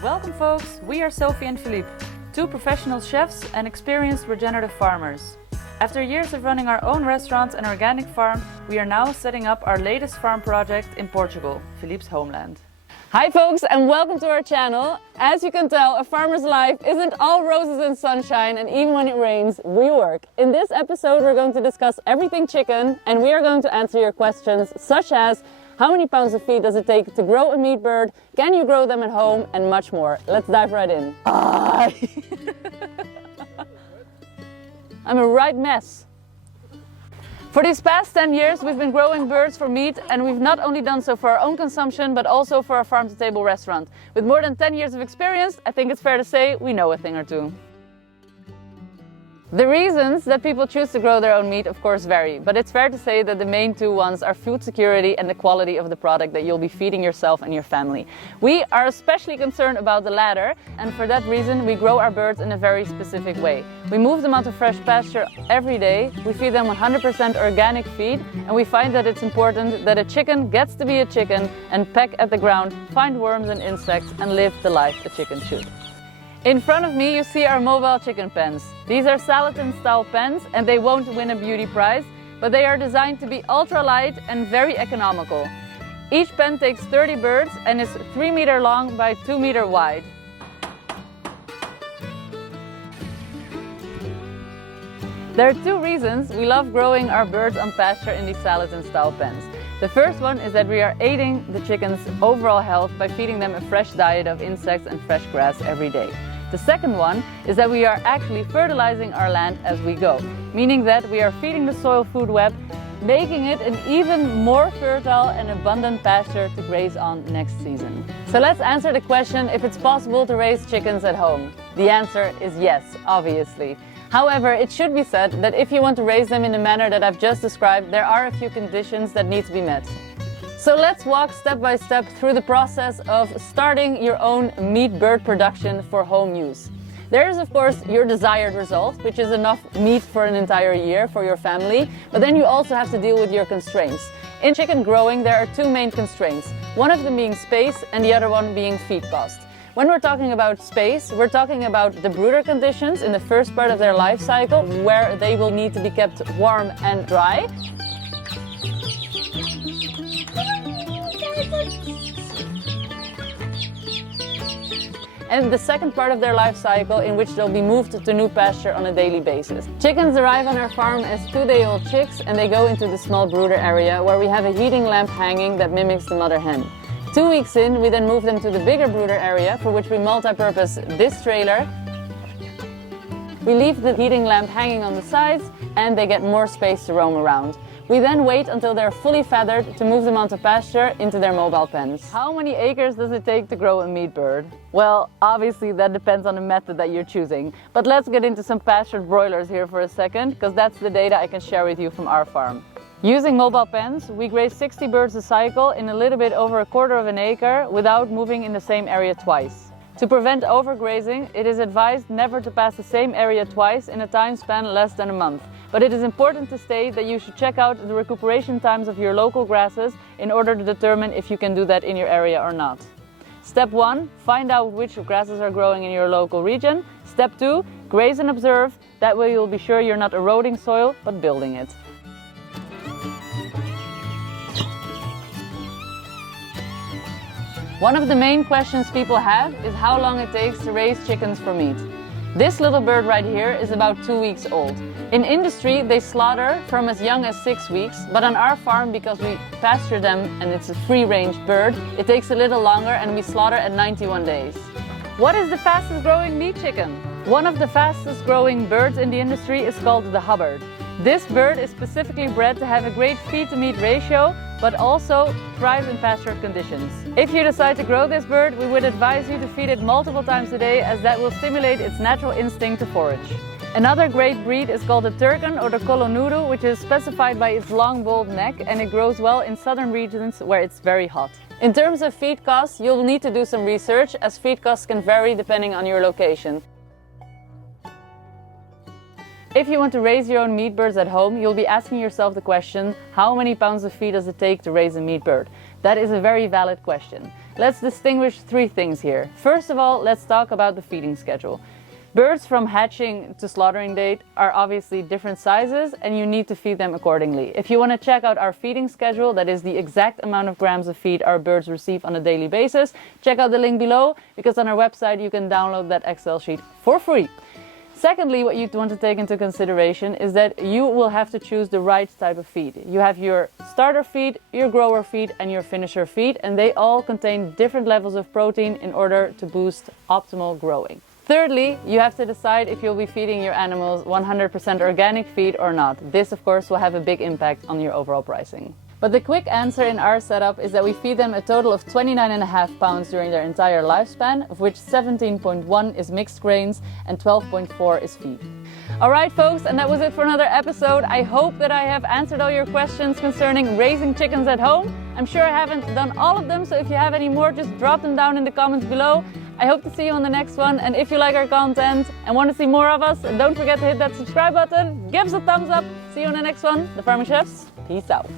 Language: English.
Welcome folks, we are Sophie and Philippe, two professional chefs and experienced regenerative farmers. After years of running our own restaurants and organic farm, we are now setting up our latest farm project in Portugal, Philippe's homeland. Hi folks, and welcome to our channel. As you can tell, a farmer's life isn't all roses and sunshine, and even when it rains, we work. In this episode we're going to discuss everything chicken, and we are going to answer your questions such as how many pounds of feed does it take to grow a meat bird, can you grow them at home, and much more. Let's dive right in. I'm a right mess. For these past 10 years we've been growing birds for meat, and we've not only done so for our own consumption but also for our farm-to-table restaurant. With more than 10 years of experience, I think it's fair to say we know a thing or two. The reasons that people choose to grow their own meat of course vary, but it's fair to say that the main two ones are food security and the quality of the product that you'll be feeding yourself and your family. We are especially concerned about the latter, and for that reason we grow our birds in a very specific way. We move them onto fresh pasture every day, we feed them 100% organic feed, and we find that it's important that a chicken gets to be a chicken and peck at the ground, find worms and insects, and live the life a chicken should. In front of me you see our mobile chicken pens. These are Salatin style pens, and they won't win a beauty prize, but they are designed to be ultra light and very economical. Each pen takes 30 birds and is 3 meter long by 2 meter wide. There are two reasons we love growing our birds on pasture in these Salatin style pens. The first one is that we are aiding the chickens' overall health by feeding them a fresh diet of insects and fresh grass every day. The second one is that we are actually fertilizing our land as we go, meaning that we are feeding the soil food web, making it an even more fertile and abundant pasture to graze on next season. So let's answer the question if it's possible to raise chickens at home. The answer is yes, obviously. However, it should be said that if you want to raise them in the manner that I've just described, there are a few conditions that need to be met. So let's walk step by step through the process of starting your own meat bird production for home use. There is of course your desired result, which is enough meat for an entire year for your family, but then you also have to deal with your constraints. In chicken growing there are two main constraints, one of them being space and the other one being feed cost. When we're talking about space, we're talking about the brooder conditions in the first part of their life cycle, where they will need to be kept warm and dry. And the second part of their life cycle, in which they'll be moved to new pasture on a daily basis. Chickens arrive on our farm as 2-day-old chicks, and they go into the small brooder area where we have a heating lamp hanging that mimics the mother hen. 2 weeks in, we then move them to the bigger brooder area, for which we multi-purpose this trailer. We leave the heating lamp hanging on the sides, and they get more space to roam around. We then wait until they're fully feathered to move them onto pasture into their mobile pens. How many acres does it take to grow a meat bird? Well, obviously that depends on the method that you're choosing. But let's get into some pastured broilers here for a second, because that's the data I can share with you from our farm. Using mobile pens, we graze 60 birds a cycle in a little bit over 1/4 of an acre without moving in the same area twice. To prevent overgrazing, it is advised never to pass the same area twice in a time span less than a month. But it is important to state that you should check out the recuperation times of your local grasses in order to determine if you can do that in your area or not. Step 1, find out which grasses are growing in your local region. Step 2, graze and observe. That way you'll be sure you're not eroding soil, but building it. One of the main questions people have is how long it takes to raise chickens for meat. This little bird right here is about 2 weeks old. In industry, they slaughter from as young as 6 weeks, but on our farm, because we pasture them and it's a free-range bird, it takes a little longer and we slaughter at 91 days. What is the fastest growing meat chicken? One of the fastest growing birds in the industry is called the Hubbard. This bird is specifically bred to have a great feed-to-meat ratio, but also thrive in pastured conditions. If you decide to grow this bird, we would advise you to feed it multiple times a day, as that will stimulate its natural instinct to forage. Another great breed is called the Turken or the Colonudo, which is specified by its long bold neck, and it grows well in southern regions where it's very hot. In terms of feed costs, you'll need to do some research, as feed costs can vary depending on your location. If you want to raise your own meat birds at home, you'll be asking yourself the question, how many pounds of feed does it take to raise a meat bird? That is a very valid question. Let's distinguish 3 things here. First of all, let's talk about the feeding schedule. Birds from hatching to slaughtering date are obviously different sizes and you need to feed them accordingly. If you want to check out our feeding schedule, that is the exact amount of grams of feed our birds receive on a daily basis, check out the link below, because on our website you can download that Excel sheet for free. Secondly, what you want to take into consideration is that you will have to choose the right type of feed. You have your starter feed, your grower feed and your finisher feed, and they all contain different levels of protein in order to boost optimal growing. Thirdly, you have to decide if you'll be feeding your animals 100% organic feed or not. This, of course, will have a big impact on your overall pricing. But the quick answer in our setup is that we feed them a total of 29.5 pounds during their entire lifespan, of which 17.1 is mixed grains and 12.4 is feed. Alright folks, and that was it for another episode. I hope that I have answered all your questions concerning raising chickens at home. I'm sure I haven't done all of them, so if you have any more, just drop them down in the comments below. I hope to see you on the next one, and if you like our content and want to see more of us, don't forget to hit that subscribe button, give us a thumbs up. See you on the next one. The Farming Chefs, peace out.